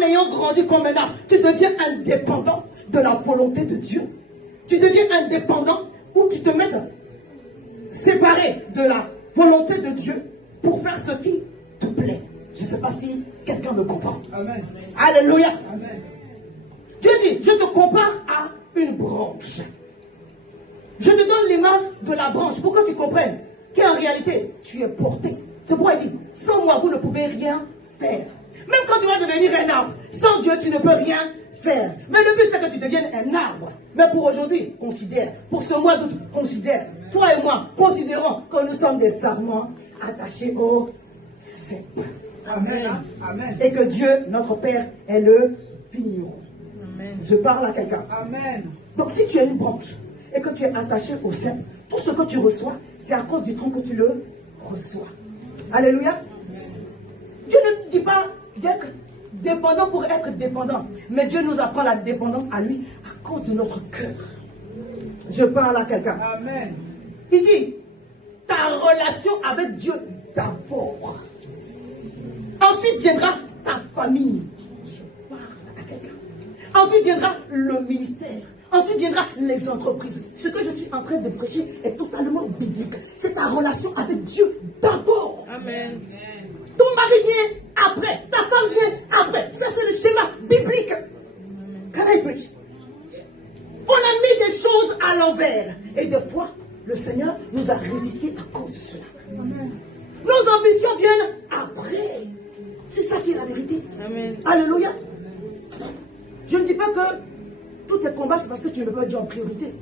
en ayant grandi comme un arbre, tu deviens indépendant de la volonté de Dieu. Tu deviens indépendant ou tu te mets séparé de la volonté de Dieu pour faire ce qui te plaît. Je ne sais pas si quelqu'un me comprend. Amen. Alléluia. Amen. Dieu dit, je te compare à une branche. Je te donne l'image de la branche pour que tu comprennes qu'en réalité, tu es porté. C'est pourquoi il dit, sans moi, vous ne pouvez rien faire. Même quand tu vas devenir un arbre, sans Dieu, tu ne peux rien faire. Mais le but, c'est que tu deviennes un arbre. Mais pour aujourd'hui, considère, pour ce mois d'août, considère, toi et moi, considérons que nous sommes des sarments attachés au cep. Amen. Amen. Et que Dieu, notre Père, est le vigneron. Amen. Je parle à quelqu'un. Amen. Donc si tu es une branche et que tu es attaché au cep, tout ce que tu reçois, c'est à cause du tronc que tu le reçois. Alléluia. Dieu ne nous dit pas d'être dépendant pour être dépendant, mais Dieu nous apprend la dépendance à lui à cause de notre cœur. Je parle à quelqu'un. Amen. Il dit, ta relation avec Dieu d'abord. Ensuite viendra ta famille. Je parle à quelqu'un. Ensuite viendra le ministère. Ensuite viendra les entreprises. Ce que je suis en train de prêcher est totalement biblique. C'est ta relation avec Dieu d'abord. Amen. Ton mari vient après. Ta femme vient après. Ça, c'est le schéma biblique. Can I preach? On a mis des choses à l'envers. Et des fois, le Seigneur nous a résisté à cause de cela. Amen. Nos ambitions viennent après. C'est ça qui est la vérité. Amen. Alléluia. Je ne dis pas que tous tes combats, c'est parce que tu ne peux pas dire en priorité.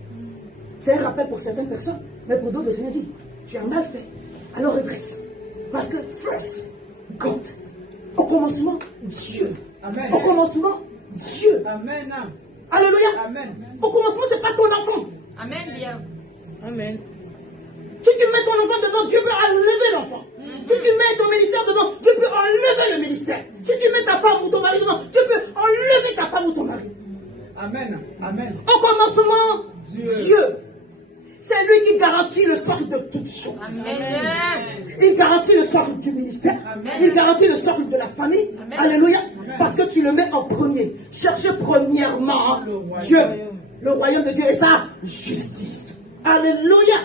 C'est un rappel pour certaines personnes. Mais pour d'autres, le Seigneur dit, tu as mal fait. Alors redresse. Parce que first, God. Au commencement, Dieu. Amen. Au commencement, Dieu. Amen. Alléluia. Amen. Au commencement, ce n'est pas ton enfant. Amen, bien. Amen. Si tu mets ton enfant devant, Dieu peut enlever l'enfant. Si tu mets ton ministère devant, Dieu peut enlever le ministère. Si tu mets ta femme ou ton mari devant, Dieu peut enlever ta femme ou ton mari. Amen. Amen. Au commencement, Dieu. C'est lui qui garantit le socle de toutes choses. Amen. Il garantit le socle du ministère. Amen. Il garantit le socle de la famille. Amen. Alléluia. Amen. Parce que tu le mets en premier. Cherchez premièrement Le royaume. Dieu, le royaume de Dieu et sa justice. Alléluia.